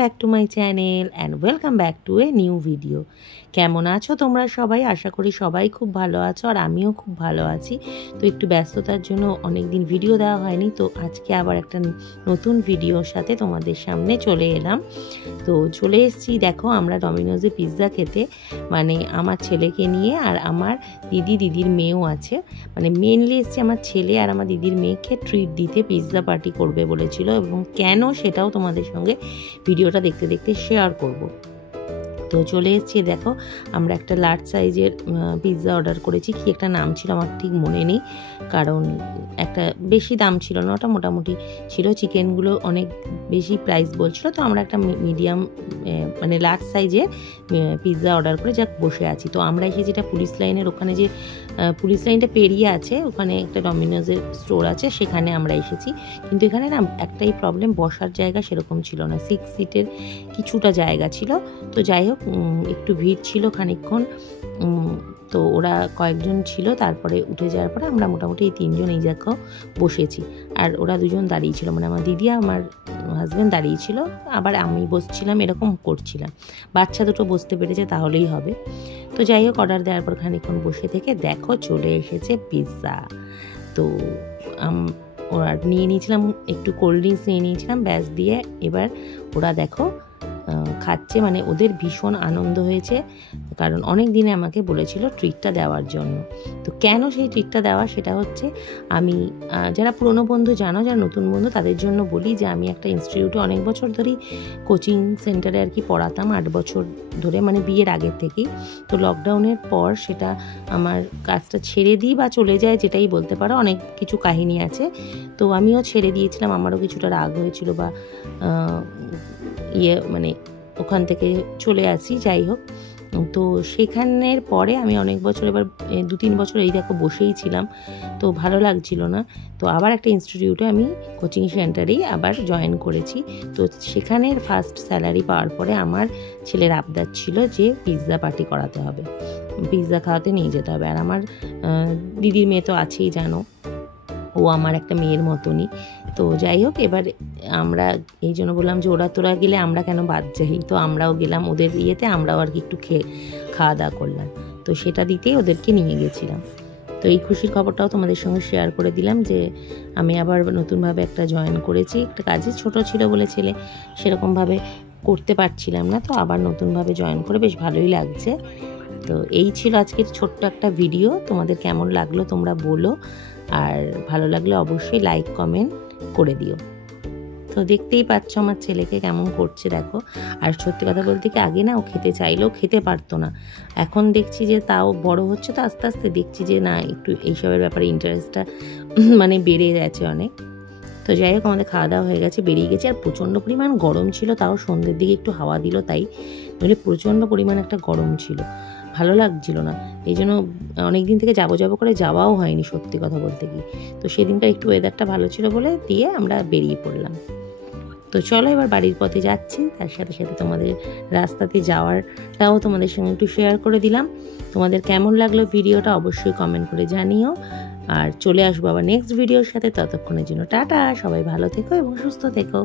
Back to my channel and welcome back to a new video. কেমন আছো তোমরা সবাই? আশা করি সবাই খুব ভালো আছো আর আমিও খুব ভালো আছি। তো একটু ব্যস্ততার জন্য অনেক দিন ভিডিও দেওয়া হয়নি, তো আজকে আবার একটা নতুন ভিডিওর সাথে তোমাদের সামনে চলে এলাম। তো চলে এসেছি, দেখো আমরা ডমিনোজে পিৎজা খেতে, মানে আমার ছেলেকে নিয়ে, আর আমার দিদির মেয়েও আছে। মানে মেনলি এসেছি আমার ছেলে আর আমার দিদির মেয়েকে ট্রিট দিতে, পিৎজা পার্টি করবে বলেছিল, এবং কেন সেটাও তোমাদের সঙ্গে ভিডিওটা দেখতে দেখতে শেয়ার করব। তো চলে এসেছি, দেখো আমরা একটা লার্জ সাইজের পিৎজা অর্ডার করেছি। কি একটা নাম ছিল আমার ঠিক মনে নেই, কারণ একটা বেশি দাম ছিল না, ওটা মোটামুটি ছিল। চিকেনগুলো অনেক বেশি প্রাইস বলছিল, তো আমরা একটা মিডিয়াম মানে লার্জ সাইজের পিৎজা অর্ডার করে যাক বসে আছি। তো আমরা এসেছি যেটা পুলিশ লাইনের ওখানে, যে পুলিশ লাইনটা পেরিয়ে আছে ওখানে একটা ডমিনোজের স্টোর আছে, সেখানে আমরা এসেছি। কিন্তু এখানে না একটাই প্রবলেম, বসার জায়গা সেরকম ছিল না, 6 সিটের কিছুটা জায়গা ছিল। তো যাই হোক একটু ভিড় ছিল খানিকক্ষণ, তো ওরা কয়েকজন ছিল, তারপরে উঠে যাওয়ার পরে আমরা মোটামুটি এই 3 জন এই দেখো বসেছি, আর ওরা 2 জন দাঁড়িয়েছিল, মানে আমার দিদি আর আমার হাজব্যান্ড দাঁড়িয়েছিল, আবার আমি বসছিলাম, এরকম করছিলাম। বাচ্চা দুটো বসতে পেরেছে তাহলেই হবে। তো যাই হোক অর্ডার দেওয়ার পর খানিকক্ষণ বসে থেকে দেখো চলে এসেছে পিৎজা। তো ওরা নিয়ে নিয়েছিলাম, একটু কোল্ড ড্রিঙ্কস নিয়ে নিয়েছিলাম, ব্যাস দিয়ে এবার ওরা দেখো খাচ্ছে। মানে ওদের ভীষণ আনন্দ হয়েছে, কারণ অনেক দিনে আমাকে বলেছিল ট্রিটটা দেওয়ার জন্য। তো কেন সেই ট্রিটটা দেওয়া, সেটা হচ্ছে আমি যারা পুরনো বন্ধু জানো, যারা নতুন বন্ধু তাদের জন্য বলি যে আমি একটা ইনস্টিটিউটে অনেক বছর ধরেই কোচিং সেন্টারে আর কি পড়াতাম, 8 বছর ধরে, মানে বিয়ের আগের থেকেই। তো লকডাউনের পর সেটা আমার কাজটা ছেড়ে দিই বা চলে যায়, যেটাই বলতে পারো, অনেক কিছু কাহিনী আছে। তো আমিও ছেড়ে দিয়েছিলাম, আমারও কিছুটা রাগ হয়েছিল বা মানে ওখান থেকে চলে আসি। যাই হোক, তো সেখানের পরে আমি অনেক বছর, এবার 2-3 বছর এই দেখো বসেই ছিলাম, তো ভালো লাগছিল না। তো আবার একটা ইনস্টিটিউটে আমি কোচিং সেন্টারেই আবার জয়েন করেছি। তো সেখানের ফার্স্ট স্যালারি পাওয়ার পরে আমার ছেলের আবদার ছিল যে পিৎজা পার্টি করাতে হবে, পিৎজা খাওয়াতে নিয়ে যেতে হবে। আর আমার দিদির মেয়ে তো আছেই জানো, ও আমার একটা মেয়ের মতনই। তো যাই হোক এবার আমরা এই জন্য বললাম যে তোরা গেলে আমরা কেন বাদ যাই, তো আমরাও গেলাম ওদের ইয়েতে, আমরাও আর কি একটু খাওয়া দাওয়া করলাম। তো সেটা দিতেই ওদেরকে নিয়ে গেছিলাম। তো এই খুশির খবরটাও তোমাদের সঙ্গে শেয়ার করে দিলাম যে আমি আবার নতুনভাবে একটা জয়েন করেছি, একটা কাজে ছোট ছিল বলে ছেলে সেরকমভাবে করতে পারছিলাম না, তো আবার নতুনভাবে জয়েন করে বেশ ভালোই লাগছে। তো এই ছিল আজকের ছোট্ট একটা ভিডিও, তোমাদের কেমন লাগলো তোমরা বলো, আর ভালো লাগলে অবশ্যই লাইক কমেন্ট করে দিও। তো দেখতেই পাচ্ছ আমার ছেলেকে কেমন করছে দেখো। আর সত্যি কথা বলতে কি, আগে না ও খেতে চাইলেও খেতে পারতো না, এখন দেখছি যে তাও বড় হচ্ছে, তো আস্তে আস্তে দেখছি যে না একটু এইসবের ব্যাপারে ইন্টারেস্টটা মানে বেড়ে গেছে অনেক। তো যাই হোক আমাদের খাওয়া দাওয়া হয়ে গেছে, বেরিয়ে গেছে। আর প্রচণ্ড পরিমাণ গরম ছিল, তাও সন্ধ্যের দিকে একটু হাওয়া দিল, তাই নইলে প্রচণ্ড পরিমাণ একটা গরম ছিল, ভালো লাগছিল না। এই জন্য অনেক দিন থেকে যাবো করে যাওয়াও হয়নি সত্যি কথা বলতে কি। তো সেদিনকার একটু ওয়েদারটা ভালো ছিল বলে দিয়ে আমরা বেরিয়ে পড়লাম। তো চলো এবার বাড়ির পথে যাচ্ছি, তার সাথে সাথে তোমাদের রাস্তাতে যাওয়ারটাও তোমাদের সঙ্গে একটু শেয়ার করে দিলাম। তোমাদের কেমন লাগলো ভিডিওটা অবশ্যই কমেন্ট করে জানিও, আর চলে আসবো আবার নেক্সট ভিডিওর সাথে। ততক্ষণের জন্য টাটা, সবাই ভালো থেকো এবং সুস্থ থেকো।